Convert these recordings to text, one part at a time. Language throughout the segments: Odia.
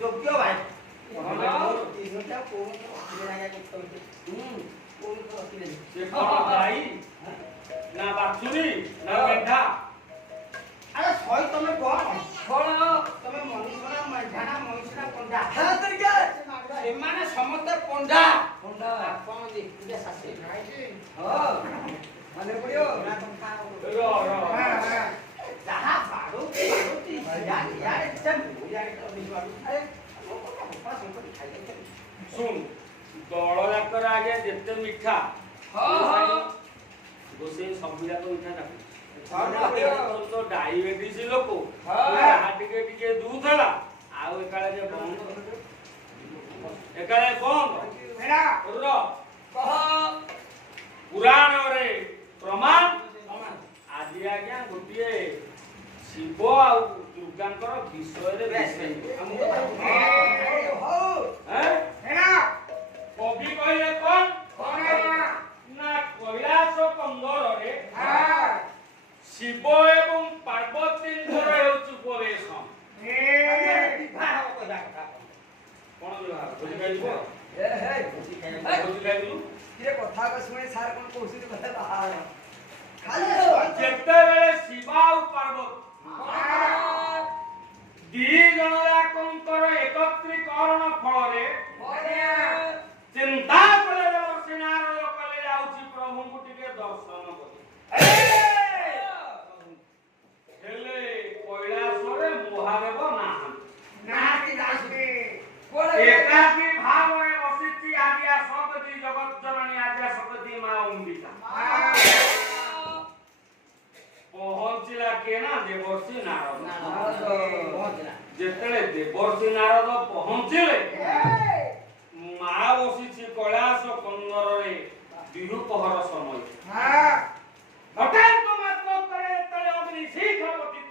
ଯୋଗ୍ୟ ଭାଇ ନା ବାଛୁରୀ ନା ମେଣ୍ଢା ଆରେ ଶହେ ତମେ କଣ ତମେ ମଣିଷ ନା ମେଣ୍ଢା ନା ମଣିଷ ନା ପଣ୍ଡା ସେମାନେ ସମସ୍ତେ ପଣ୍ଡା ଆପଣ ଦେଖିଲେ ଶାଶୀ ମନେ ପଡିବ ଯାହା ବାଡୁଛି ଶୁଣ ଦଳ ଯାକର ଆଗେ ଯେତେ ମିଠା ରୋଷେଇ ସବୁ ଯାକ ମିଠା ତ ଡାଇବେଟିସ ଲୋକ ଯାହା ଟିକେ ଟିକେ ଦଉଥିଲା ଆଉ ଏକାଳେ ବନ୍ଦ ପୁରାଣରେ ପ୍ରମାଣ ଆଜି ଆଜ୍ଞା ଗୋଟିଏ ଶିବ ଆଉ ଦୁର୍ଗାଙ୍କର ବିଷୟରେ କବି କହିଲେ କଣ ନା କୈଳାସ କନ୍ଦରରେ ଶିବ ଏବଂ ପାର୍ବତୀଙ୍କର ହେଉଛି ଉପବେଶ କଣ ଯେତେବେଳେ ଶିବ ଆଉ ପାର୍ବତୀ ଦି ଜଣ ଯାକଙ୍କର ଏକତ୍ରୀକରଣ ଫଳରେ ଚିନ୍ତା କଲେ ସିନାର କଲେ ଯାଉଛି ପ୍ରଭୁଙ୍କୁ ଟିକେ ଦର୍ଶନ କରି ହେଲେ କୈଳାସରେ ମହାଦେବ ନାହାନ୍ତି ଏକାକୀ ଭାବରେ ବସିଛି ଆଦ୍ୟା ସତୀ ଜଗତ ଜନନୀ ଆଦ୍ୟା ସତୀ ମା ଅମ୍ବିକା ପହଞ୍ଚିଲା କିଏ ନା ଦେବର୍ଷି ନାରଦ ଯେତେବେଳେ ଦେବର୍ଷି ନାରଦ ପହଞ୍ଚିଲେ ମା ବସିଛି କୈଳାସ କନ୍ଦରରେ ବିହୁପହର ସମୟ ହଠାତ୍ ମାତ୍ରେ ଯେତେବେଳେ ଅଗ୍ନି ଶିଖା ପତିତ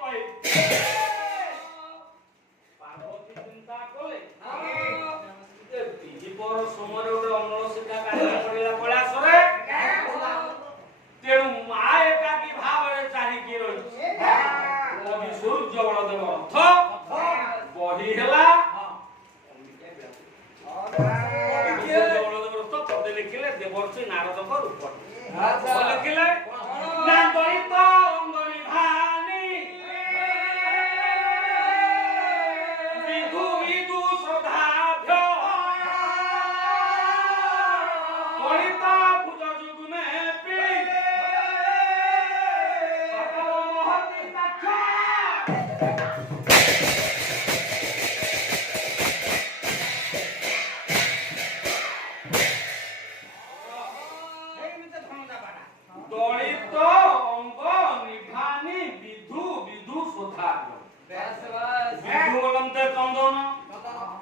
ପାର୍ବତୀ ଚିନ୍ତା କଲେ ଦିପହର ସମୟରେ ଗୋଟେ ଅନଳସିକା କାର୍ଯ୍ୟ ପଡ଼ିଲା କୈଳାସରେ ତେଣୁ ମା ଏକାକୀ ଭାବରେ ଚାହିଁକି ରହିଛି କବି ସୂର୍ଯ୍ୟ ବଳଦେବ ରଥ ବହି ହେଲା লিখিলে দেবর্ষি নারদଙ୍କ রূপ লিখিলে না দৈত অঙ্গনি ভানি বিধু বিধু সদাভ্য দৈত ভুজ যুগ্মে পি সকল মহতি তাক্ষা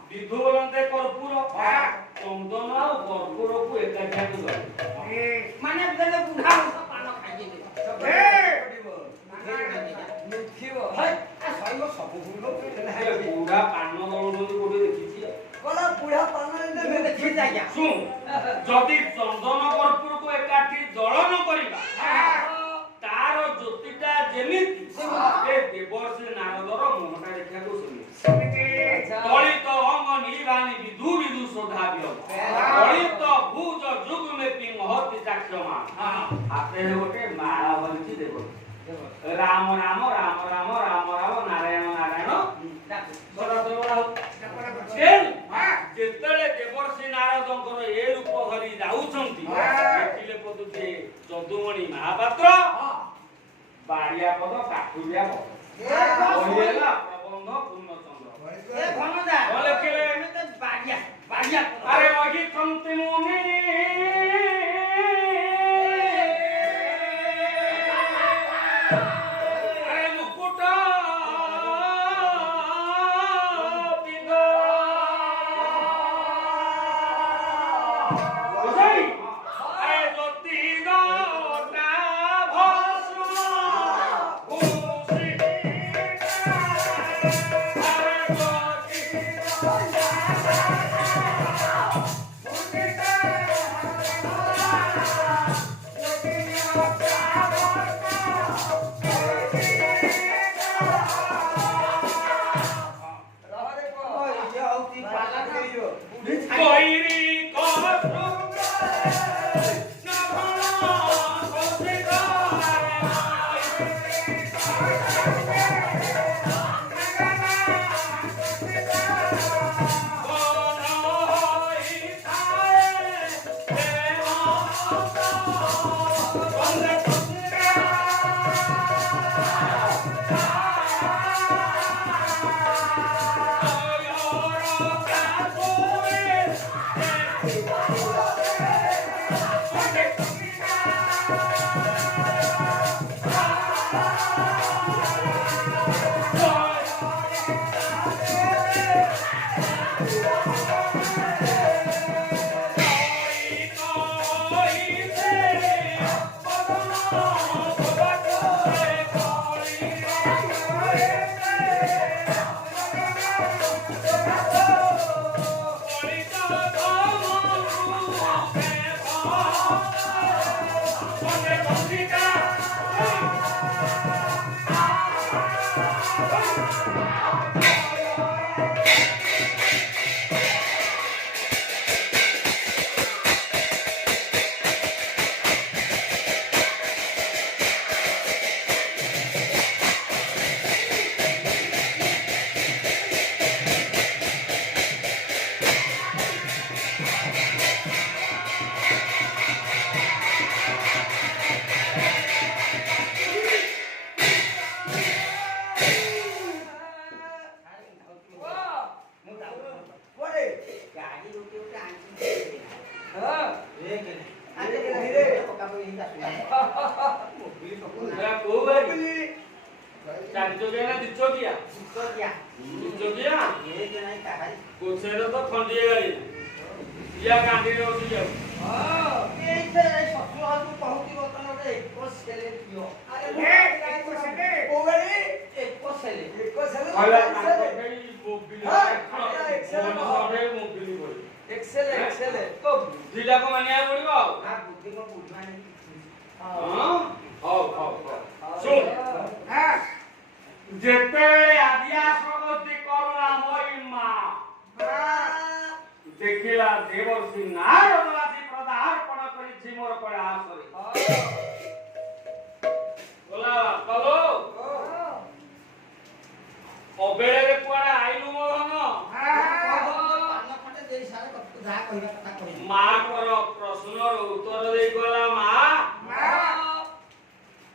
বিধু বলতে কর্পূর চন্দন আর কর্পূরକୁ একাঠিয়াକୁ ধরে মানে গলে বুঢ়া পান খাইলে মিথিব হাই সইব ସବୁ ভুল বুঢ়া পান দলুଛନ୍ତି কোটি ଦେଖିଛି কোলা বুঢ়া পান দেখি যাইয়া শুন যদি চন্দন কর্পূরକୁ একাঠি দଳନ କରିବା তার জ্যোতিটা যেମିତି ଏ ଦେବର୍ଷି ନାରଦର ମୁହଁଟା ଦେଖିବାକୁ ସେମିତି দলিত অঙ্গ নির্বাণী বিধু বিধু শোধাব্য দলিত ভুজ যুগ্মে পিংহতি চাক্ষমা হাতে গোটে মালা বলিছি দেব রাম রাম রাম রাম রাম রাম নারায়ণ নারায়ণ যেତେବେଳେ ଦେବର୍ଷି ନାରଦଙ୍କର ଏ ରୂପ ଧରି ଯାଉଛନ୍ତି ଦେଖିଲେ ପଦୁଛି ଯଦୁମଣି ମହାପାତ୍ର ବାଡ଼ିଆ ପଦ କାଠୁରିଆ ପଦ କହିଲା ପ୍ରବନ୍ଧ ପୂର୍ଣ୍ଣଚନ୍ଦ୍ର এ ঘনদা বলে কে আমি তো বাড়িয়া বাড়িয়া আরে ওই কমতি মুনি আরে মুকুট পিদ বুঝাই আরে জ্যোতি গটা ভস্ম ভূষিতা ଯେତେବେଳେ ଆଦିଆଶ୍ରଗତି କରୁଣା ହୋଇ ମା ଦେଖିଲା ଦେବର୍ଷି ନାରଦ ଆଜି ପଦାର୍ପଣ କରିଛି ମୋର ପ୍ରୟାସରେ ବୋଲା ବାପାଲୋ ଅବେଳରେ କୁଆଡେ ଆଇଲୁ ମୋହନ ମାଙ୍କର ପ୍ରଶ୍ନର ଉତ୍ତର ଦେଇଗଲା ମା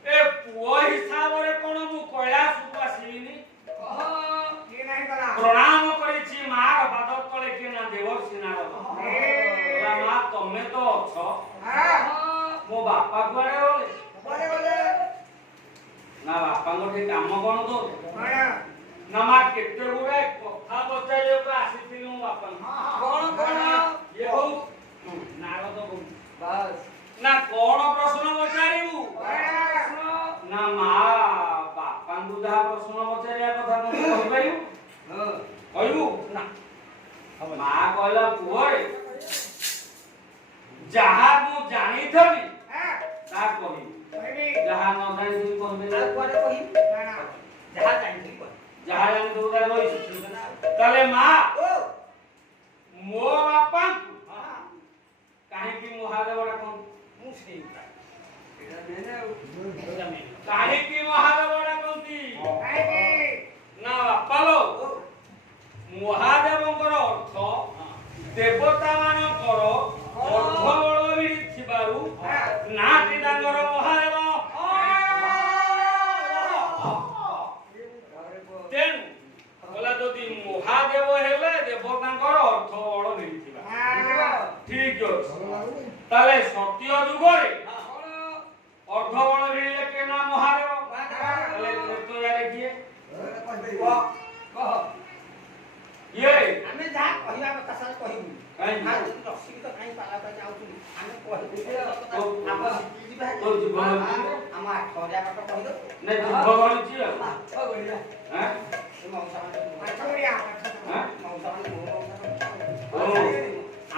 ଏ ପୁଅ ହିସାବରେ କଣ ମୁଁ କୈଳାସକୁ ଆସିଲିନି ପ୍ରଣାମ କରିଛି ମାର ପାଦ ତଳେ କିଏ ନା ଦେବର୍ଷି ନାରଦ ମା ତମେ ତ ଅଛ ମୋ ବାପା କୁଆଡେ ଗଲେ ନା ବାପାଙ୍କ ଟିକେ କାମ କଣ ତ ନା ମା କେତେ ଗୁଡାଏ କଥା ପଚାରିବାକୁ ଆସିଥିଲି ମୋ ବାପାଙ୍କୁ ଇଏ ହଉ ନାରଦ ହଉ ନା କଣ ପ୍ରଶ୍ନ ପଚାରିବୁ ନା ମା ବାପାଙ୍କୁ ଯାହା ପ୍ରଶ୍ନ ପଚାରିବା କଥା ତୁ କହିପାରିବୁ କହିବୁ ନା ମା କହିଲା ପୁଅରେ ଯାହା ମୁଁ ଜାଣିଥିଲି ତାହା କହିବି ଯାହା ନ ଜାଣିଥିଲି କହିବି ଯାହା ଜାଣିଥିବୁ ତାହା କହିବି ତାହେଲେ ମା ମୋ ବାପାଙ୍କୁ କାହିଁକି ମହାଦେବ ଡାକନ୍ତି କାହିଁକି ମହାଦେବ ଡାକନ୍ତି ନା ବାପାଲୋ ମହାଦେବଙ୍କର ଅର୍ଥ ଦେବତା ମାନଙ୍କର ଅର୍ଥବଳ ଥିବାରୁ ନାଟି ତାଙ୍କର ମହାଦେବ ତେଣୁ କହିଲା ଯଦି ମହାଦେବ ହେଲେ ଦେବତାଙ୍କର ଅର୍ଥବଳ ମିଳିଥିବା ଠିକ ଅଛି ତାହେଲେ ସତ୍ୟ ଯୁଗରେ ଅର୍ଥବଳ ମିଳିଲେ କିଏ ନା ମହାଦେବ ତାହେଲେ ତ୍ରେତୟାରେ କିଏ ଇଏ ଆମେ ଯାହା କହିବା କଥା ସାର୍ କହିବୁ କାହିଁକି ରସିକ ତ କାହିଁ ପାଲା ପାଇଁ ଯାଉଛୁ ଆମେ କହିବୁ ଆମ 8000 କଥା କହିଦଉ ନାଇଁ ଯୁଗ ଗଣିଛି ଆଉ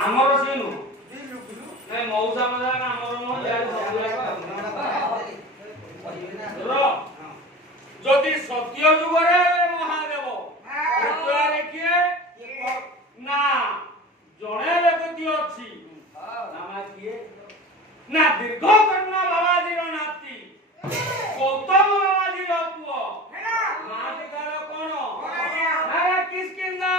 ଆମର ସେ ନୁହଁ ନାଇଁ ମଉସା ମଜା ଆମର ନୁହଁ ଯଦି ସତ୍ୟ ଯୁଗରେ ମହାଦେବ ତ୍ରେତୟାରେ କିଏ ନା ଜଣେ ବ୍ୟକ୍ତି ଅଛି ନାମ କିଏ ନା ଦୀର୍ଘକର୍ଣ୍ଣ ବାବାଜୀର ନାତି ଗୌତମ ବାବାଜୀର ପୁଅ ନାଟି ତାର କଣ କିସ୍କିନ୍ଦା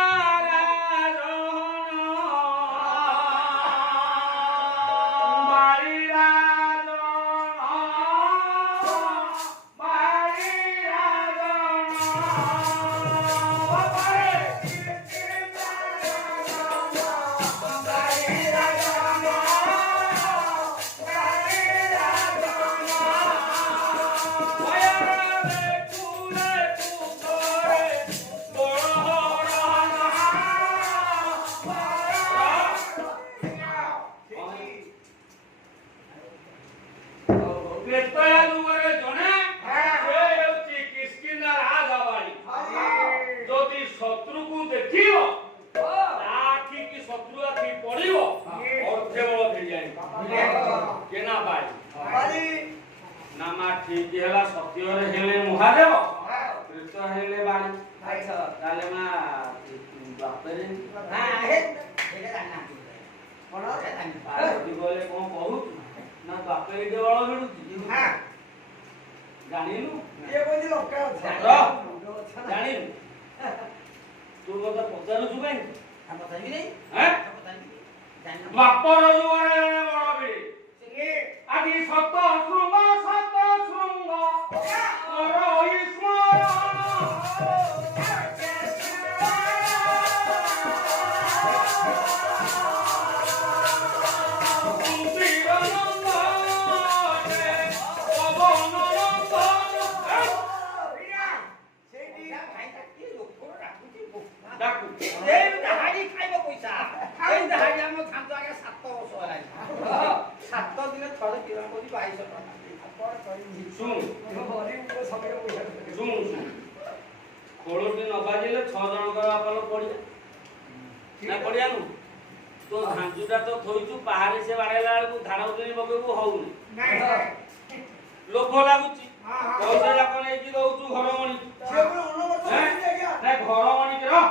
Fire! ଦେଖିବ ତା ଆଖି କି ଶତ୍ରୁ ଆଖି ପଡିବ ଅର୍ଥେ ବଳ ଫେରି ଆଣିବ କେନା ବାଳି ନା ମା ଠିକ ହେଲା ସତ୍ୟରେ ହେଲେ ମହାଦେବ ତ୍ରେତ ହେଲେ ବାଳି ତାହେଲେ ମା ବାପରେ ପାର୍ବତୀ କହିଲେ କଣ କହୁଛୁ ନା ବାପରେ କେବଳ ମିଳୁଛି ଜାଣିନୁ ଜାଣିନୁ ତୁ ମତେ ପଚାରୁଛୁ କାହିଁକି ବାପର ଯୁଗରେ ବଡ ବିଳି ଆଜି ସତ ଶୃଙ୍ଗ ମୋର ଖୋଳଟି ନ ବାଜିଲେ 6 ଜଣଙ୍କର ବାପଲ ପଡିଆ ନା ପଡିଆନୁ ତୋ ଧାଞ୍ଚୁଟା ତ ଥୋଇଛୁ ପାହାରେ ସେ ବାଡେଇଲା ବେଳକୁ ଧାଡ ଉଜୁଣି ପକେଇବୁ ହଉନି ଲୋଭ ଲାଗୁଛି ପଇସା ଯାକ ନେଇକି ଦଉଛୁ ଘରମଣି ଘରମଣିକି ରହ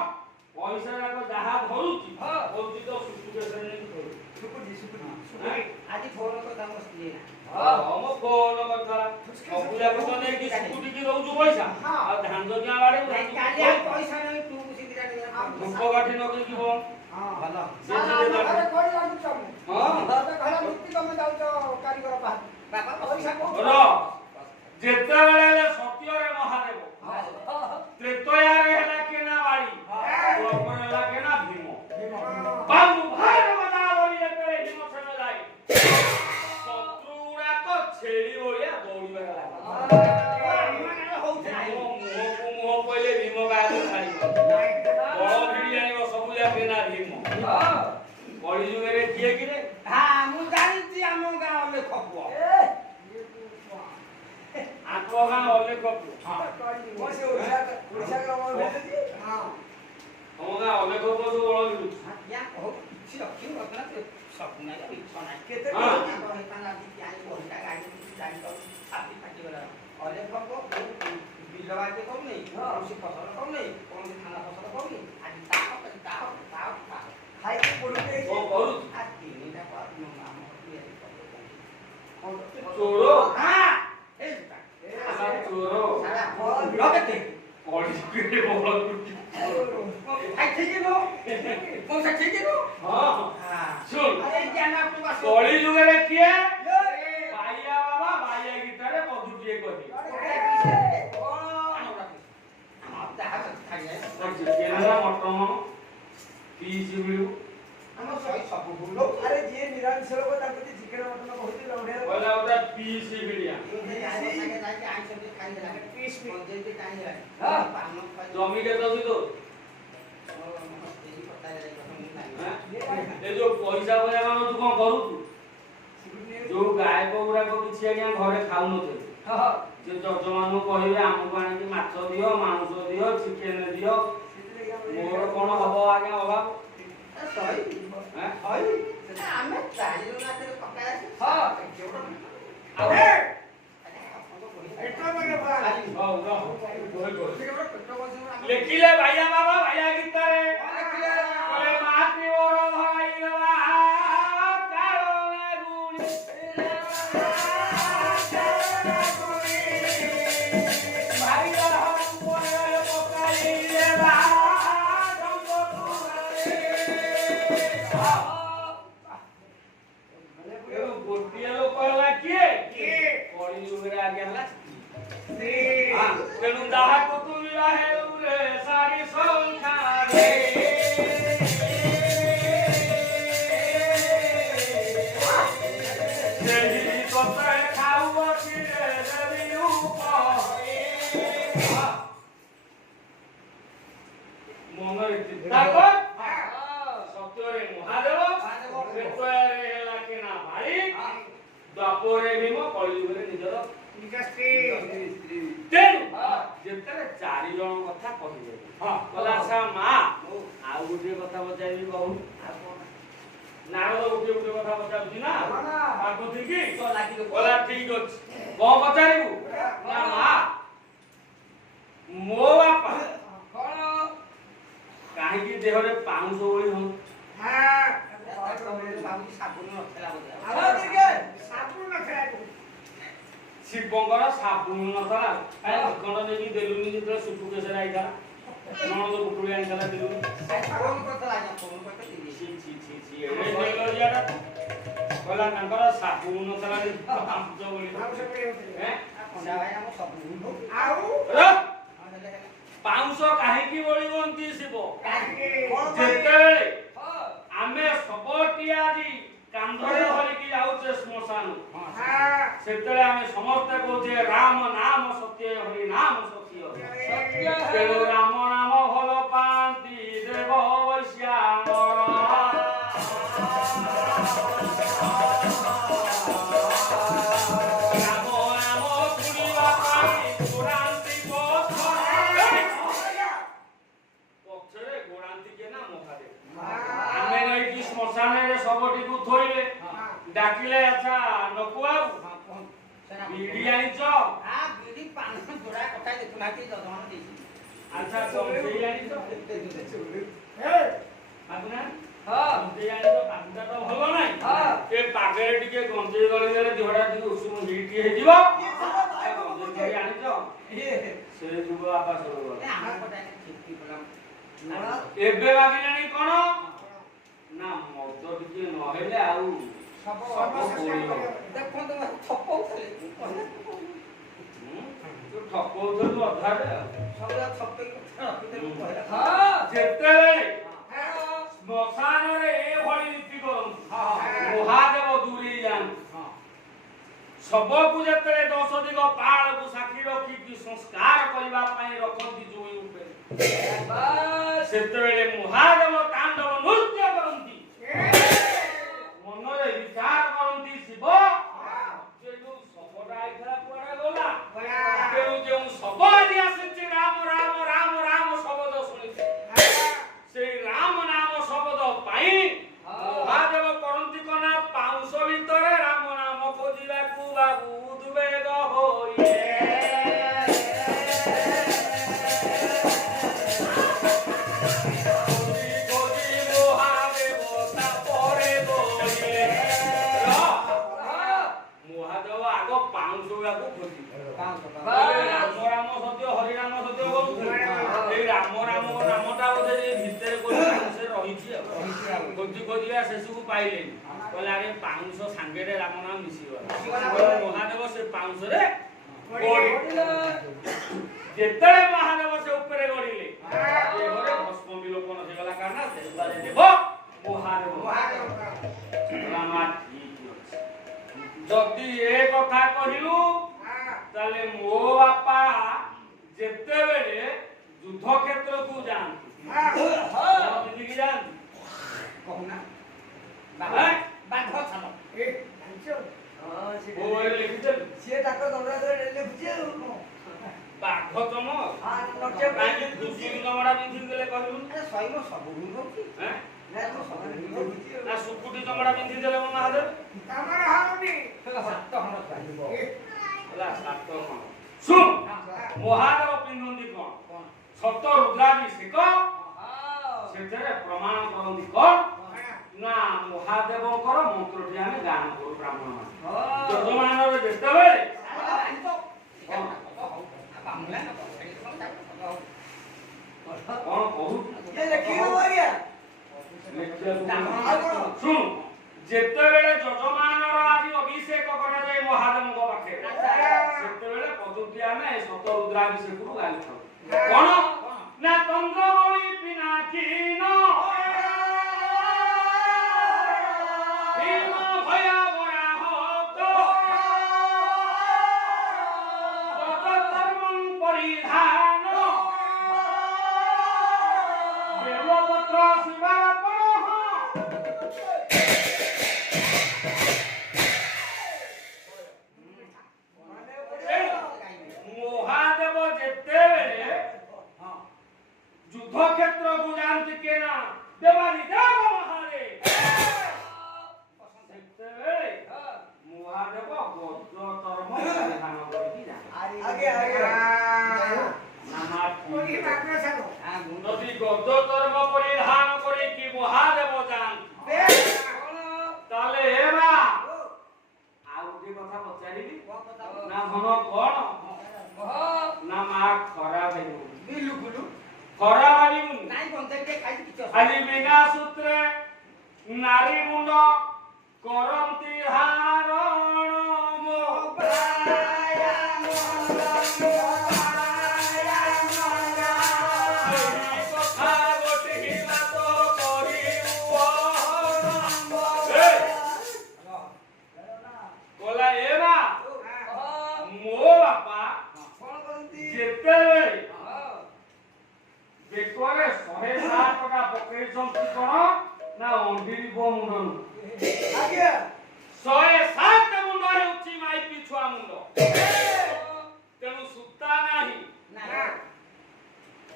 ପଇସା ଯାକ ଯାହା ଧରୁଛି କହୁଛି ତ ସୁସୁକେଶରେ ନେଇକି ଧରୁଛି ଆଜି ଫୋନ କଥା ମୋ ସ୍ତ୍ରୀ ମୋ ଫୋନ କଥା ସବୁ ଯାକ ତ ନେଇକି ସୁକୁଟିକି ଦଉଛୁ ପଇସା ଆଉ ଧାନ କିଣା ବାଡେଇବୁ କାଲି ଆଉ ପଇସା ନାହିଁ ତୁ ସିଧା ଧୂପ କାଠି ନଗେଇକି ବଲ ଭଲ ଯେତେବେଳେ ହେଲେ ସତ୍ୟରେ ମହାଦେବ ତ୍ରେତୟାରେ ହେଲା କେନା ବାଳି ଦ୍ୱାପର ହେଲା କେନା ଭୀମ ବାବୁ ଭାଇର କଥା ବଳି ଯେତେବେଳେ ଭୀମ ସେନ ଯାଏ ଶତ୍ରୁ ଗୁଡାକ ଛେଳି ଭଳିଆ ଦୌଡ଼ିବାରେ ମୁହଁକୁ ମୁହଁ ପଇଲେ ଭୀମ ଗାଁକୁ ଛାଡ଼ିବ ବଳ ଭିଡ଼ି ଆଣିବ ସବୁ ଯାକେ ନା ଭୀମ କଳି ଯୁଗରେ କିଏ କିରେ ମୁଁ ଜାଣିଛି ଆମ ଗାଁ ଅଲେଖ ପୁଅ ଆଙ୍କ ଗାଁ ଅଲେଖ ପୁଅ ତମ ଗାଁ ଅଲେଖ ପୁଅ ସବୁ ବଳ ଭିଡ଼ୁଛି ବିଲବାଡ଼ି କରୁନି କୌଣସି ଫସଲ କରୁନି କୌଣସି ଧାନ ଫସଲ କରୁନି ଆଜି ଖାଇକି ପଡୁଛି ଚୋର କଳି ଯୁଗରେ କିଏ ବାଇଆ ବାବା ବାଇଆ ଗୀତାରେ ମଧୁଟିଏ କହି ମଟନ ପିଇସି ବିଳୁ ସବୁ ଭୁଲ ନିରାମିଷ ଲୋକ ତାଙ୍କୁ ଚିକେନ ମଟନ କହୁଛି କହିଲା ଗୋଟେ ପିଇସି ବିଳିଆ ଜମି କେତେ ଅଛି ତୋ ଏ ଯୋଉ ପଇସା ପଇସା ମାନ ତୁ କଣ କରୁଛୁ ଯୋଉ ଗାୟକ ଗୁଡାକ କିଛି ଆଜ୍ଞା ଘରେ ଖାଉନଥିଲେ ସେ ଯଜମାନଙ୍କୁ କହିବେ ଆମକୁ ଆଣିକି ମାଛ ଦିଅ ମାଂସ ଦିଅ ଚିକେନ ଦିଅ ମୋର କଣ ହବ ଆଜ୍ଞା ଅଭାବ ଆମେ ଲେଖିଲେ ଭାଇଆ ବାବା ଭାଇଆ ଗୀତାରେ ମାଟି ଓର ଭାଇଗଲା ଗୋଟିଏ ଲୋକ ହେଲା କିଏ କଳି ଯୁଗରେ ଆଜ୍ଞା ହେଲା ତେଣୁ ତାହାକୁ ତୁଲା ହେଉରେ ସାରି ସଂଖ୍ୟାରେ ସେହି କଥା ଖାଉ ବସିଲେ ଦେବୀ ମନରେ ଚିନ୍ତା କର ସତ୍ୟରେ ମହାଦେବ ତ୍ରେତୟାରେ ହେଲା କେନା ବାଳି ଦ୍ୱାପରରେ ଭୀମ କଳି ଯୁଗରେ ନିଜର ତେଣୁ ଯେତେବେଳେ 4 ଜଣ କଥା କହିଲେ ହଁ କହିଲା ଆଚ୍ଛା ମା ଆଉ ଗୋଟିଏ କଥା ପଚାରିବି କହୁନୁ ନାରଦ ଗୋଟିଏ କଥା ପଚାରୁଛି ନା ପାର୍ବତୀ କି କହିଲା ଠିକ ଅଛି କଣ ପଚାରିବୁ ନା ମା ମୋ ବାପା କାହିଁକି ଦେହରେ ପାଉଁଶ ଭଳି ହଉ ଶିବଙ୍କର ସାବୁନ ନଥିଲା ଖଣ୍ଡ ନେଇକି ଦେଲୁନି ଯେତେବେଳେ ସୁଟୁ କେସରେ ଆଇଥିଲା ନଣଦ ପୁଟୁଳି ଆଣିଥିଲା ଦେଲୁନି କହିଲା ତାଙ୍କର ସାବୁନ ନଥିଲା ପାଉଁଶ ଭଳି ପାଉଁଶ କାହିଁକି ବଳି ହୁଅନ୍ତି ଶିବ ଯେତେବେଳେ ଆମେ ଶବଟି ଆଜି କାନ୍ଧରେ ଧରିକି ଯାଉଛେ ଶ୍ମଶାନ ସେତେବେଳେ ଆମେ ସମସ୍ତେ କହୁଛେ ରାମ ନାମ ସତ୍ୟ ହରି ନାମ ସତ୍ୟ ତେଣୁ ରାମ ନାମ ଭଲ ପାଆନ୍ତି ଦେବ ବୈଶ୍ୟାମର ରାମ ନାମ ଶୁଣିବା ପାଇଁ ଗୋଡ଼ାନ୍ତି ପଛରେ ଗୋଡ଼ାନ୍ତି କିଏ ନା ମହାଦେବ ଆମେ ନେଇକି ଶ୍ମଶାନରେ ଶବଟିକୁ ଥୋଇଲେ ଡାକିଲେ ଆଚ୍ଛା ନକୁ ଆଉ ବିଡି ଆଣିଛ ଆଚ୍ଛା କଣ୍ଢେଇ ଆଣିଛ ପାଖଟା ତ ଭଲ ନାହିଁ ଏ ପାଗରେ ଟିକେ ଗଞ୍ଜେଇ ଗଳି ଦେଲେ ଦେହଟା ଟିକେ ଉଷୁମ ହିଟ୍ ହେଇଯିବ ଗଞ୍ଜେଇ ଆଣିଛ ସେ ଯୁଗ ଆକାଶ ଏବେ ବାଗିଲାଣି କଣ ନା ମଦ ଟିକେ ନହେଲେ ଆଉ ଠକଉଥିଲୁ ଅଧାରେ ଯେତେବେଳେ ଶ୍ମଶାନରେ ଏଭଳି ନୀତି କରନ୍ତି ମହାଦେବ ଦୂରେଇ ଯାଆନ୍ତି ଶବକୁ ଯେତେବେଳେ 10 ଦିଗ ପାଳକୁ ସାକ୍ଷୀ ରଖିକି ସଂସ୍କାର କରିବା ପାଇଁ ରଖନ୍ତି ଜୁଇ ଉପରେ ସେତେବେଳେ ମହାଦେବ ତାଣ୍ଡବ ନୃତ୍ୟ କରନ୍ତି ମନରେ ବିଚାର କରନ୍ତି ଶିବ ଯେ ଯୋଉ ଶବଟା ଆଇଥିଲା କୁଆଡେ ଗଲା ଯେଉଁ ଶବ ଆଜି ଆସିଛି ରାମ ରାମ ରାମ ରାମ ଶବଦ ଶୁଣିଛି ସେଇ ରାମ ନାମ ଶବଦ ପାଇଁ ମହାଦେବ କରନ୍ତି କନା ପାଉଁଶ ଭିତରେ ରାମ ନାମ ଖୋଜିବାକୁ ବାବୁ ଉଦ୍ବେଗ ହୋଇ ଶେଷକୁ ପାଇଲେନି କହିଲେ ଆରେ ପାଉଁଶ ସାଙ୍ଗରେ ରାମ ନାମ ମିଶିଗଲା ମହାଦେବ ସେ ପାଉଁଶରେ ଯେତେବେଳେ ମହାଦେବ ସେ ଉପରେ ଗଡ଼ିଲେ ଦେହରେ ଭସ୍ମ ବିଲୋପନ ହେଇଗଲା କାରଣ ଦେବ ମହାଦେବ ଯଦି ଏ କଥା କହିଲୁ ତାହେଲେ ମୋ ବାପା ଯେତେବେଳେ ଯୁଦ୍ଧ କ୍ଷେତ୍ରକୁ ଯାଆନ୍ତି ଦିଦିକି ଯାଆନ୍ତି କହୁନା ସୁକୁଟି ଚମଡ଼ା ପିନ୍ଧି ଦେଲେ ମହାଦେବ ମହାଦେବ ପିନ୍ଧନ୍ତି କଣ ସତ ରୁଦ୍ରାଭିଷେକ ସେଥିରେ ପ୍ରମାଣ କରନ୍ତି କଣ ନା ମହାଦେବଙ୍କର ମନ୍ତ୍ରଟି ଆମେ ଗାନ କରୁ ବ୍ରାହ୍ମଣ ମାନେ ଯଜମାନରେ ଯେତେବେଳେ କଣ କହୁ ଶୁଣୁ ଯେତେବେଳେ ଯଜମାନର ଆଜି ଅଭିଷେକ କରାଯାଏ ମହାଦେବଙ୍କ ପାଖରେ ସେତେବେଳେ ପଦ୍ଧତି ଆମେ ସତ ରୁଦ୍ରାଭିଷେକରୁ ଗାଇଥାଉ କଣ ନା ଚନ୍ଦ୍ରମଣି ପିନାକିନ ମହାଦେବ ଯେତେବେଳେ ଦେବାନି ଦେବ ମହାରେ ସେତେବେଳେ ମହାଦେବ ଗଜ ଚର୍ମ ପରିଧାନ କରିକି ଯାଆନ୍ତି। ଯଦି ଗଜ ଚର୍ମ ପରିଧାନ କରିକି ମହାଦେବ ଯାଆନ୍ତି ତାହେଲେ ଏ ମା ଆଉ ଗୋଟେ କଥା ପଚାରିବି ନା ଧନ କଣ ନା ମା ଖରା ଭାବିବୁ ଖରା ଭାବିବୁନି ଆଜି ବିନା ସୂତ୍ରେ ନାରୀ ମୁଣ୍ଡ କରନ୍ତି ଧାରଣ ମୋ କଥା ଗୋଟିଏ ତ କରିବୁ କଲା ଏ ମା ମୋ ବାପା ଯେତେବେଳେ ବେକରେ 107 ଟଙ୍କା ପକେଇଛନ୍ତି କଣ ନା ଅଣ୍ଡିରି ପୁଅ ମୁଣ୍ଡରୁ 107 ମୁଣ୍ଡ ହେଉଛି ମାଇପି ଛୁଆ ମୁଣ୍ଡ ତେଣୁ ସୂତା ନାହିଁ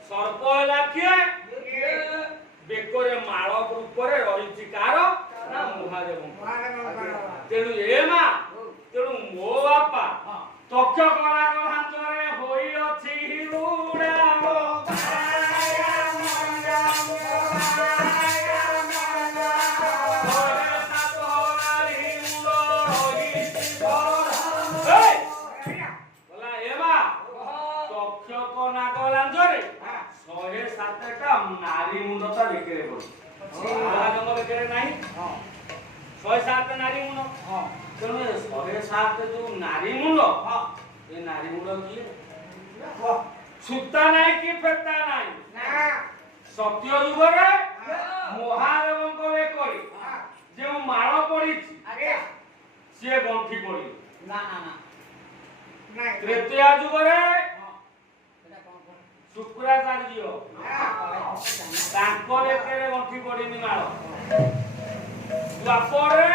ସର୍ପ ହେଲା କିଏ ବେକରେ ମାଳ ରୂପରେ ରହିଛି କାର ନା ମହାଦେବ ତେଣୁ ଏ ମା ତେଣୁ ମୋ ବାପା ତକ୍ଷ କଳାକଳାଞ୍ଚରେ ହୋଇଅଛି ଉଡ଼ାମ नारी मुंड तो बेके पड़ी जंगल बेके नहीं 107 नारी मुंड तेणु 107 जो नारी मुंड ये नारी मुंड की सूता नहीं कि फेता नहीं सत्य युग रे महादेव को बेकरी जे माळ पड़ी से गंठी पड़ी त्रेतया युग रे शुक्राचार्य तांको लेके गंठी पड़ीनी माଳ द्वापरे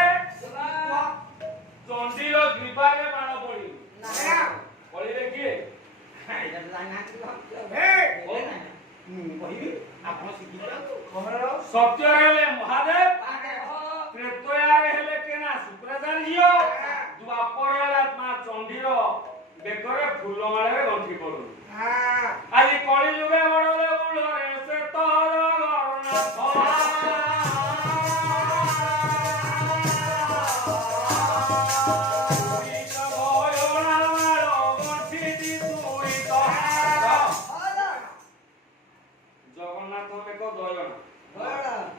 चंडीर ग्रीबारे माळ पड़ी पड़ी रे किए सत्य रे महादेव त्रेतया रे हेले केना शुक्राचार्य द्वापर रे मां चंडीर बेकरे फूल माळे गंठी पड़ू আজি কলি যুগে বড় দেউলরে সে তোর গরনা জগন্নাথ বেক দয়না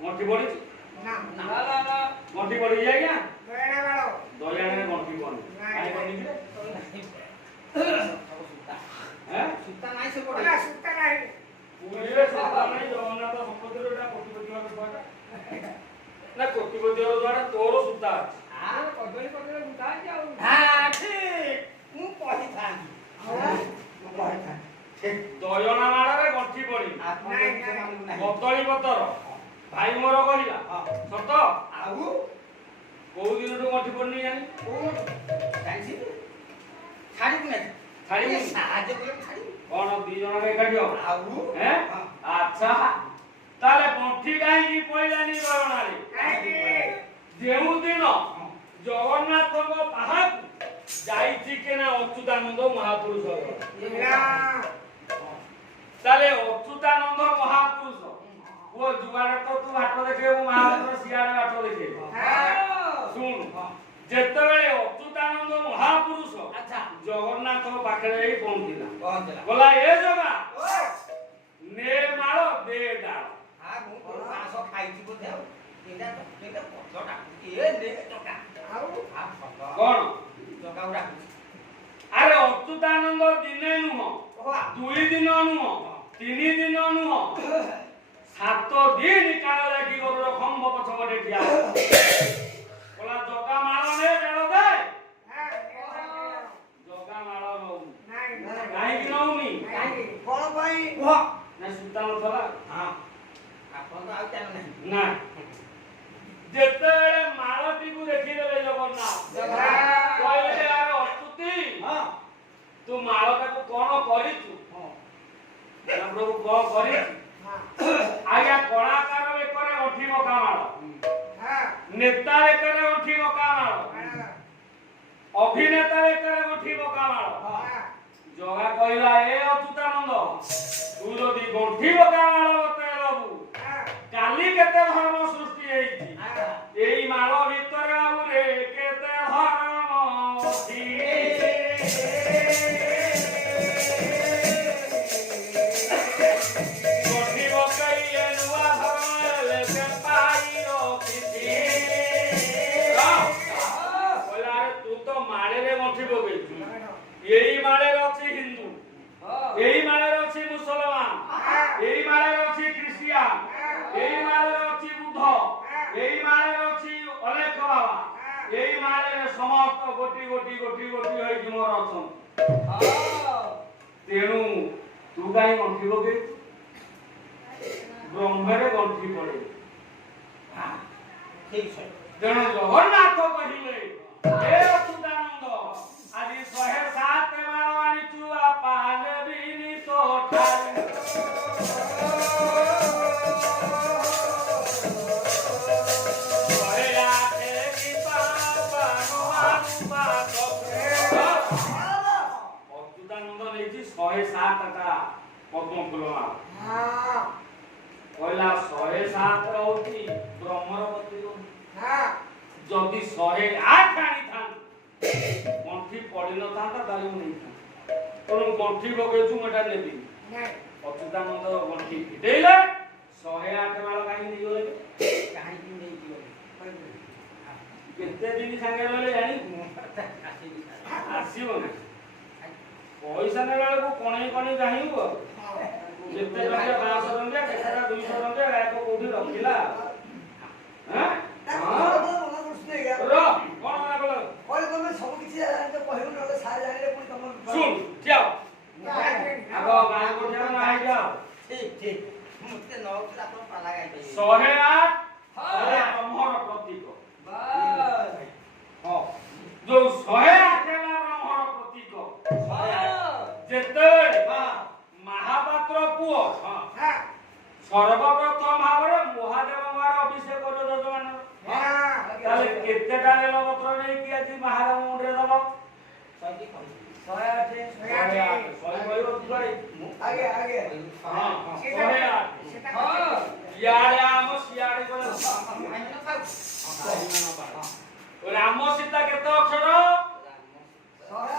গন্ঠি পড়িছি না গন্ঠি পড়ি যাই না দয়ানে গন্ঠি পড়ি কাই পড়ি सूता नहीं से पड़ा सूता नहीं पूरे सूता नहीं जगन्नाथ संपत्तिर एटा कोटिपति वाला सूता ना कोटिपति वाला द्वारा तोरो सूता हां कदली कदली सूता जाऊ हां ठीक मु पही था ठीक दयना माड़े गंठी पड़ी कदली पतर भाई मोर कहिला सत आउ को दिन तो गंठी पड़नी जानी को जानी छाड़ी नहीं छाड़ी साहाଯ୍य करे छाड़ी कोन दी जण रे काढियो आउ हैं अच्छा ताले पंठी गाई की पइलानी गणना रे जेउ दिन जगन्नाथ को पाहा जाईची केना अच्युतानंद महापुरुष ताले अच्युतानंद महापुरुष वो जुगाड़ तो तू हाट देखे वो महापुरुष सियारे हाट देखे सुन जेतेबेले अच्युतानंद महापुरुष अच्छा जगन्नाथ पाखरे ही पहुंचिला बोला ए जगा ने मारो दे डाल हां मु 500 खाइची बोथे एटा पछटा ए ने टका आउ कोन जगा उडा अरे अच्युतानंद दिने नुह 2 दिन नुह 3 दिन नुह 7 दिन काल लागी गोर खंभ पछपटे ठिया बोला जगा मारो ने डालो दे जगा मारो नो नहीं कि नौनी कोन भाई वो ना सुता न थला हां आपन तो आउता नहीं ना जेते मालती को देखि देले जगन्नाथ कहले यार अस्तुति हां तू मालका को कोन करिछु हां प्रभु को करिछु हां आया कलाकार ନେତା ବେକରେ ଗଣ୍ଠି ମକା ମାଳ, ଅଭିନେତା ବେକରେ ଗଣ୍ଠି ମକା ମାଳ। ଜଗା କହିଲା ଏ ଅଚ୍ୟୁତାନନ୍ଦ ତୁ ଯଦି ଗଣ୍ଠି ମକା ମାଳ ମତେ ଦବୁ କାଲି କେତେ ଧର୍ମ ସୃଷ୍ଟି ହେଇଛି ଏଇ ମାଳ ଭିତରେ ଆଉରେ କେତେ ଧର୍ମ ଅଛି। ଗଣ୍ଠି ପକାଇ ଏ ନୂଆ ଧର୍ମ ହେଲେ ସେ ପାଇ ରଖିଛି। କହିଲା ଆରେ ତୁ ତ ମାଳିରେ ଗଣ୍ଠି ପକେଇଛୁ, ଏଇ ମାଳରେ ଅଛି ହିନ୍ଦୁ, ଏଇ ମାଳରେ ଅଛି ମୁସଲମାନ, ଏଇ ମାଳରେ ଅଛି ଖ୍ରୀଷ୍ଟିଆନ, ଏଇ ମାଳରେ ଅଛି ବୁଦ୍ଧ, ଏଇ ମାଳରେ ଅଛି ଅଲେଖ ବାବା, ଏଇ ମାଳରେ ସମସ୍ତ ଗୋଟି ଗୋଟି ଗୋଟି ଗୋଟି ହେଇକି ମୋର ଅଛନ୍ତି। ତେଣୁ ତୁ କାହିଁ ଗଣ୍ଠି ପକେଇଛୁ? ବ୍ରହ୍ମରେ ଗଣ୍ଠି ପଡେ। ତେଣୁ ଜଗନ୍ନାଥ କହିଲେ ହେ ଅଚ୍ୟୁତାନନ୍ଦ ଆଜି 107 ମାଳ ଆଣିଛୁ ଆପା ନେବିନି ତୋ ଠାରୁ। 108 କି ପାପା ନୂଆ ଅଚ୍ୟୁତାନନ୍ଦ ନେଇଛି 107ଟା ପଦ୍ମ ଫୁଲ ମାଳ। କହିଲା 107 ହଉଛି ବ୍ରହ୍ମର ପ୍ରତୀକ। ଯଦି 108 ଆଣିଥାନ୍ତି ଗଣ୍ଠି ପଡିନଥାନ୍ତା ତାହେଲେ ମୁଁ ନେଇଥାନ୍ତି। ତେଣୁ ଗଣ୍ଠି ପକେଇଛୁ ମୁଁ ଏଟା ନେବି। ଅଚ୍ୟୁତାନନ୍ଦ ଗଣ୍ଠି ଫିଟେଇଲେ 108 ମାଳ କାହିଁକି ନେଇଗଲେ? କାହିଁକି ନେଇଯିବ? କେତେ ଦିନ ସାଙ୍ଗେ ରହିଲେ ଜାଣିବୁ? ଆସିବ ନା ପଇସା ନେଲା ବେଳକୁ କଣେଇ କଣେଇ ଚାହିଁବୁ ଆଉ। କେତେ ଟଙ୍କା 500 ଟଙ୍କା କେତେଟା 200 ଟଙ୍କା ଗାୟକ କୋଉଠି ରଖିଲା? ମହାପାତ୍ର ପୁଅ ସର୍ବପ୍ରଥମ ଭାବରେ ମହାଦେବଙ୍କର ଅଭିଷେକ ଯଜମାନ ତାହେଲେ କେତେଟା ରେଳପତ୍ର ନେଇକି ଆଜି ମହାଦେବ ମୁଣ୍ଡରେ ଦବ? 108 ରାମ ସୀତା କେତେ ଅକ୍ଷର? 108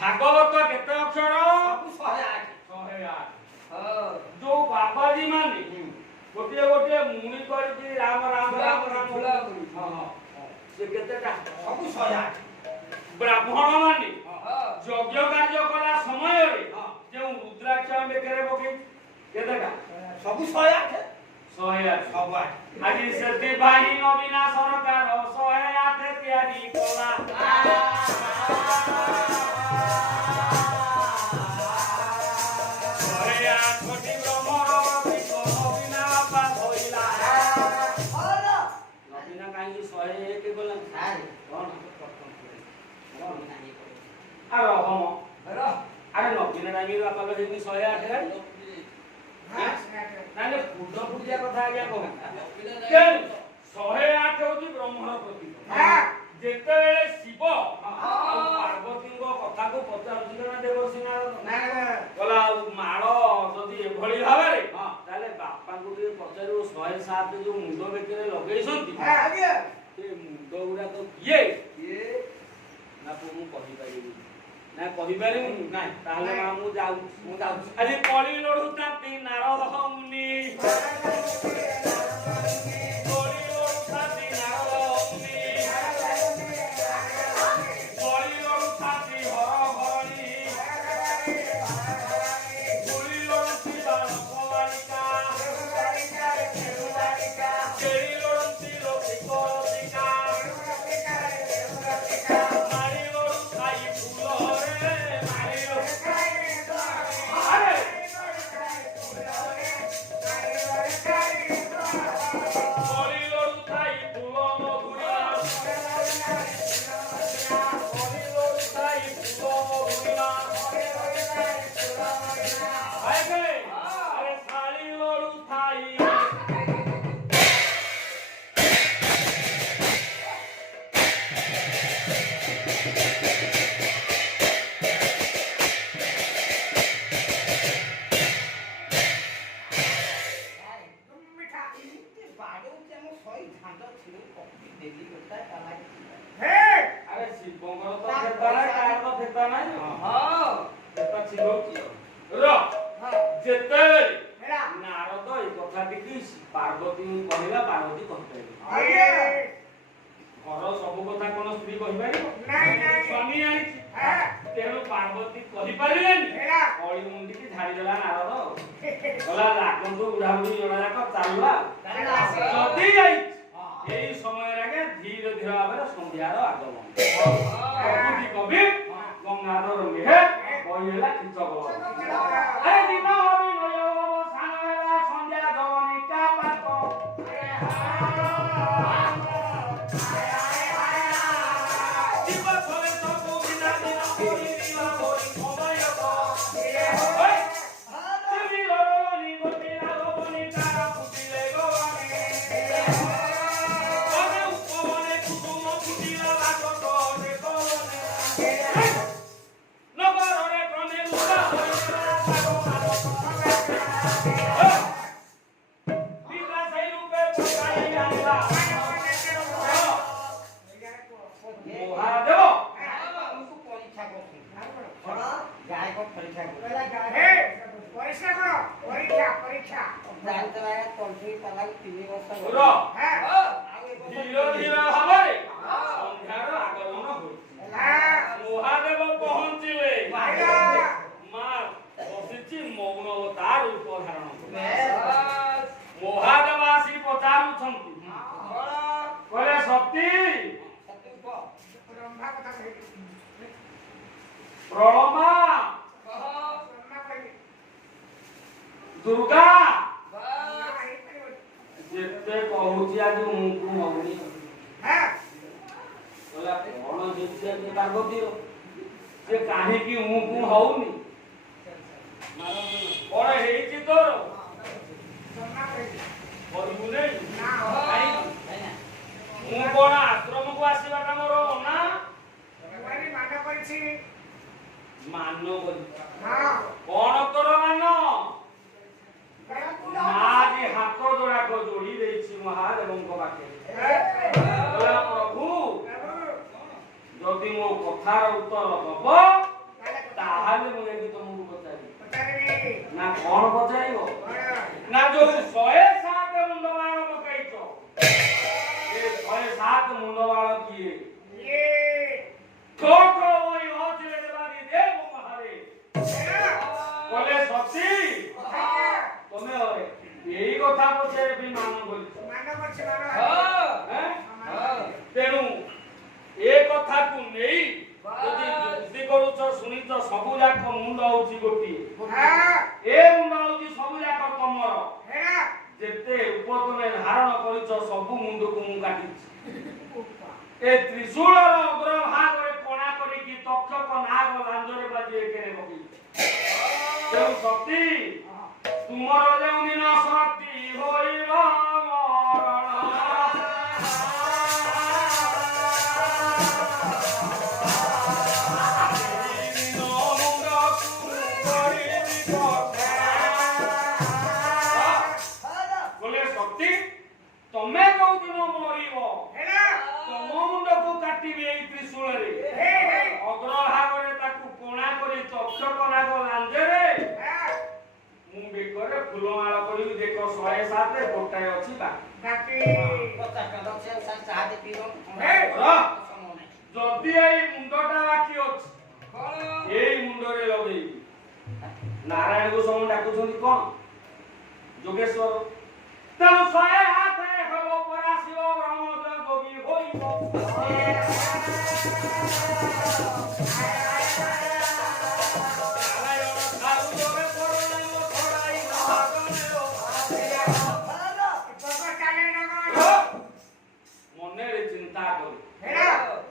ଭାଗବତ କେତେ ଅକ୍ଷର? 108 ଯୋଉ ବାବାଜୀ ମାନେ ଗୋଟିଏ ଗୋଟିଏ ମୁଣି କରିକି ରାମ ରାମ ରାମ ରାମ ସେ କେତେଟା? ସବୁ 108 ବ୍ରାହ୍ମଣ ମାନେ ଯଜ୍ଞ କାର୍ଯ୍ୟ କଲା ସମୟରେ ଯେଉଁ ରୁଦ୍ରାକ୍ଷ ବେକରେ ପକେଇ କେତେଟା? ସବୁ 108 ସବୁ ଆଜି ସେଥିପାଇଁ ନବୀନ ସରକାର 108 ତିଆରି କଲା। 108 କୋଟି ବ୍ରହ୍ମର ପ୍ରତୀକ ନବୀନ ବାପା ଧଇଲା। ନବୀନ କାହିଁକି 101 କଲା? ଆରେ ନବୀନ କାହିଁକି ବାପା ହେଇନି 108 ଗାଡ଼ି? ନାଇଁ ପୂର୍ଣ୍ଣ ପୂଜା କଥା ଆଜ୍ଞା କହୁ 108 ହଉଛି ବ୍ରହ୍ମର ପ୍ରତୀକ। ଯେତେବେଳେ ଶିବ ପାର୍ବତୀଙ୍କ କଥାକୁ ପଚାରୁଥିଲେ ନା ଦେବର୍ଷି ନାରଦ କହିଲା ମାଳ ଯଦି ଏଭଳି ଭାବରେ ତାହେଲେ ବାପାଙ୍କୁ ଟିକେ ପଚାରିବ 107 ଯୋଉ ମୁଣ୍ଡ ବେକରେ ଲଗେଇଛନ୍ତି ସେ ମୁଣ୍ଡ ଗୁଡାକ କିଏ? ନା ମୁଁ କହିପାରିବି ନା କହିପାରିବିନି ନାଇଁ ତାହେଲେ ମା ମୁଁ ଯାଉଛି ଆଜି କଳି ଲଢୁଛନ୍ତି ନାରଦ ମୁନି এটা ছিলଉଛି ର ଯେତେବେଳେ ନାରଦ ଏ କଥାଟିକି ପାର୍ବତୀଙ୍କୁ କହିଲା ପାର୍ବତୀ କହିପାରିବେ ଘର ସବୁ କଥା କଣ ସ୍ତ୍ରୀ କହିପାରିବ ସ୍ୱାମୀ ଜାଣିଛି ତେଣୁ ପାର୍ବତୀ କହିପାରିବେନି କଳି ମୁଣ୍ଡିକି ଝାଡ଼ିଦେଲା ନାରଦ ଗଲା ଲାଗନ୍ତୁ ବୁଢ଼ାବୁଢ଼ୀ ଜଣଯାକ ଚାଲିଲା ଯଦି ଯାଇଛି ଏଇ ସମୟରେ ଆଗେ ଧୀରେ ଧୀରେ ଭାବରେ ସନ୍ଧ୍ୟାର ଆଗମନ କବି କବି ଗଙ୍ଗାଧର ମେହେ ବହି ହେଲା କିଚକ ଆରେ ଦିନ ଅଭିନୟ ସାନ ହେଲା ସନ୍ଧ୍ୟା ଜବନିକା ପାତ ଦିବସରେ ସବୁ ଦିନ ଦିନ କରି ଦିନ କରି ସମୟ दुर्गा जेते कहूची आज मुकु मगनी बोला कोन जिते के पार्वती से काहे की मुकु होउनी और हेची तोर बोलू नै ना मु कोन आश्रम को आसीबाटा मोर ना मोरी मान करछि मानो बोली हां कोन तोर मानो माजी हाथ जोड़ा को जोड़ी देछि महादेव को पाखे बोला प्रभु जदि मो कथार उत्तर दब ताहाले मु एबी तुमको पचारी ना कोन पचारिबो ना जो 107 मुंड बाण पकाइछो ए 107 मुंड बाण किए ये कोको ओई होजले देवानी देव महारे बोले सती तमे ओरे एई कथा पछे भी मान बोली मान पछे मान हां तेनु ए कथा को नेई यदि बुद्धि करूछ सुनिछ सबु जाक मुंड होची गोटी हां ए मुंड होची सबु जाक तमर हेरा जेते उपतमे धारण करिछ सबु मुंड को मु काटी ए त्रिशूलर अग्र भाग रे कोणा करी की तक्षक नाग लांजरे बाजी एकेरे बकी तेनु सती तुमर जेउ दिन शक्ति होइब मरण बोले शक्ति तमे कौ दिन मरिब तम मुंड को काटिबे एई त्रिशूल रे अग्रभाग रे ताकू कोणा करी तक्षक नाग लांजरे मु बेकरे फुलमाला करी देखो 107 रे गोटाय अछि बाकी 50 टका से चाहा दे पीरो जदी एई मुंडटा बाकी अछि एई मुंड रे लगेई नारायण को सम डाकुछंती कोन जोगेश्वर तेनु 108 रे हबो पराशिव ब्रह्मदेव जोगी होइबो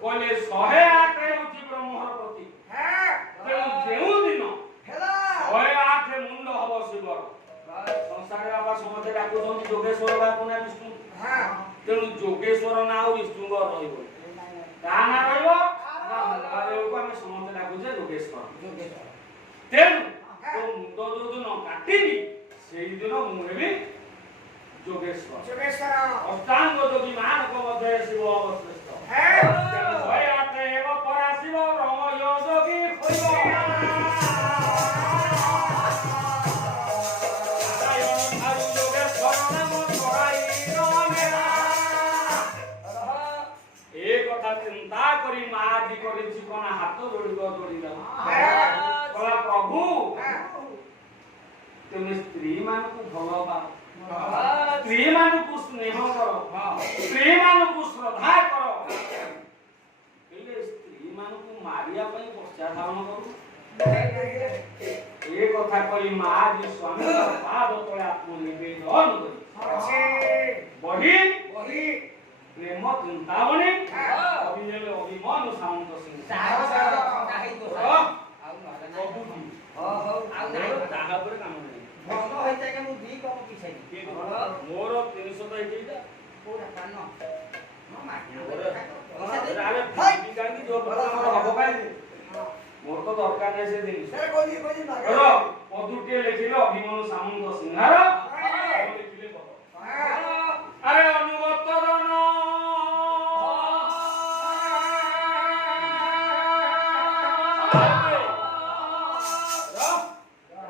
बोले 108 रे उची ब्रह्महर प्रति तेनु जेउ दिन 108 रे मुंड हबो शिवर संसार बाबा समते डाकुछन जोगेश्वर बाबू ना विष्णु तेनु जोगेश्वर ना विष्णु ग रहिबो ता ना रहिबो महादेव को हम समते डाकुछे जोगेश्वर तेनु तो मुंड जो दिन काटिबी सेही दिन मु हेबी जोगेश्वर अष्टांग जोगी मान को मध्य शिव अवस्थित है 108 रे पराशिव ब्रह्म योगी होइबो তুমি ସ୍ତ୍ରୀ ମାନଙ୍କୁ ଭଲ ପାଅ ସ୍ତ୍ରୀ ମାନଙ୍କୁ ସ୍ନେହ କର ସ୍ତ୍ରୀ ମାନଙ୍କୁ ଶ୍ରଦ୍ଧା କର ହେଲେ ସ୍ତ୍ରୀ ମାନଙ୍କୁ ମାରିବା ପାଇଁ ପଶ୍ଚା ଧାରଣ କରୁ ଏ କଥା କହି ମା ଆଜି ସ୍ୱାମୀଙ୍କ ପାଦ ତଳେ ଆତ୍ମନିବେଦନ କରି ବହି ପ୍ରେମ ଚିନ୍ତାମଣି ଅଭିହେଲେ ଅଭିମନ୍ୟୁ ସାମନ୍ତ ସିଂହ ତାହା ଉପରେ କାମ ନାହିଁ ମୋର 300 ହେଇଯାଇଟା ମୋର ତ ଦରକାର ନାହିଁ ସେ ଜିନିଷ ପଦୁଟିଏ ଲେଖିଲେ ଅଭିମନ୍ୟୁ ସାମନ୍ତ ସିଂହାର ଲେଖିଲେ ଆରେ ଅନୁଗତ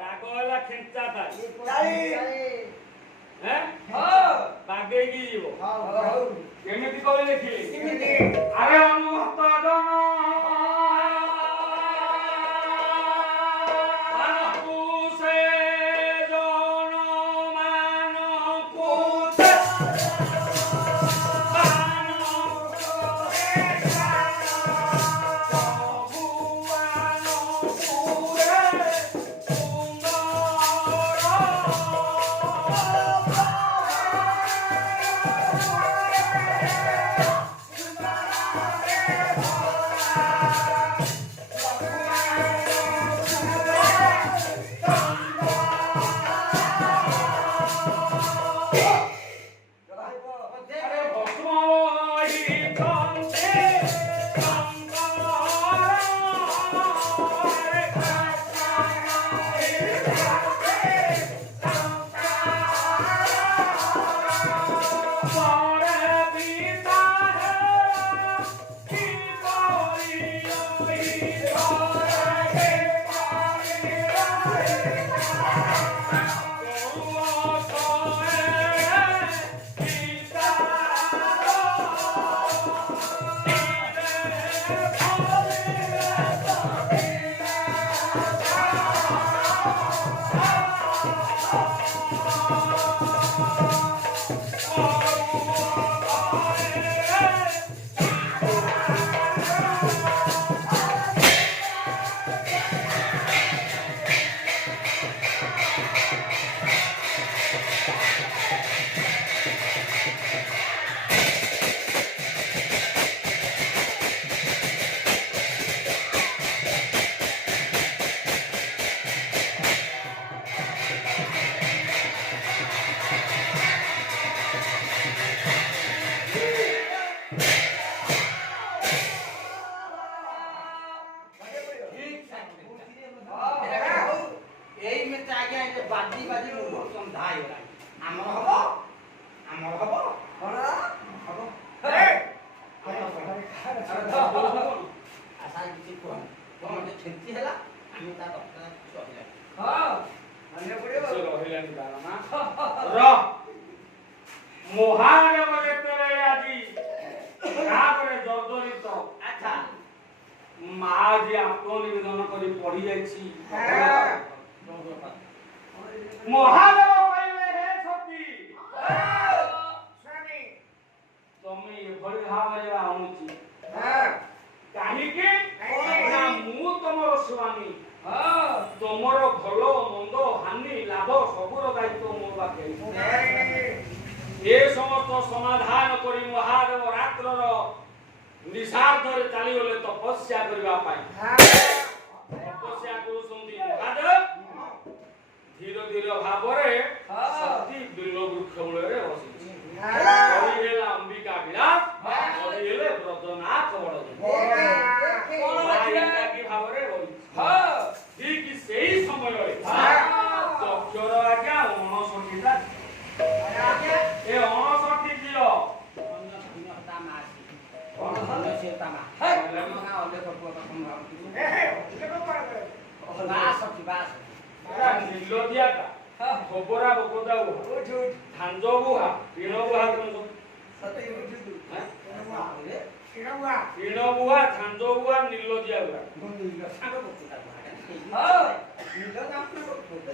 ରାଗ ହେଲା ଖେଞ୍ଚା ବାଗେଇକି ଯିବ କେମିତି କରି ଲେଖିଲେ ଆରେ ଅନୁଗତ ମହାଦେବ କହିଲେ ହେ ସତୀ ତମେ ଏଭଳି ଭାବରେ ଆଣୁଛି କାହିଁକି ନା ମୁଁ ତମର ସ୍ୱାମୀ ତମର ଭଲ ମନ୍ଦ ହାନି ଲାଭ ସବୁର ଦାୟିତ୍ୱ ମୋ ପାଖରେ ଏ ସମସ୍ତ ସମାଧାନ କରି ମହାଦେବ ରାତ୍ରର ନିଶାର୍ଦ୍ଧରେ ଚାଲିଗଲେ ତପସ୍ୟା କରିବା ପାଇଁ ତପସ୍ୟା କରୁଛନ୍ତି ମହାଦେବ ଧୀର ଧୀର ଭାବରେ ସତୀ ବିଲ ବୃକ୍ଷ ମୂଳରେ ବସିଛି ହେଲା ଅମ୍ବିକା ବିଳାସ ହେଲେ ବ୍ରଜନାଥ ଏକାକୀ ଭାବରେ ରହିଛି ଠିକ ସେଇ ସମୟରେ ଦକ୍ଷର ଆଜ୍ଞା 59ଟା ଏ 59 ଝିଅ ଖବରା ବକଦା ଧାଞ୍ଜ ବୁହା ଟିଣ ବୁହା ଟିଣ ବୁହା ଧାଞ୍ଜ ବୁହା ନିର୍ଲଜିଆ ବୁହା ମିଳନ ଆପଣ କରୁଥିଲେ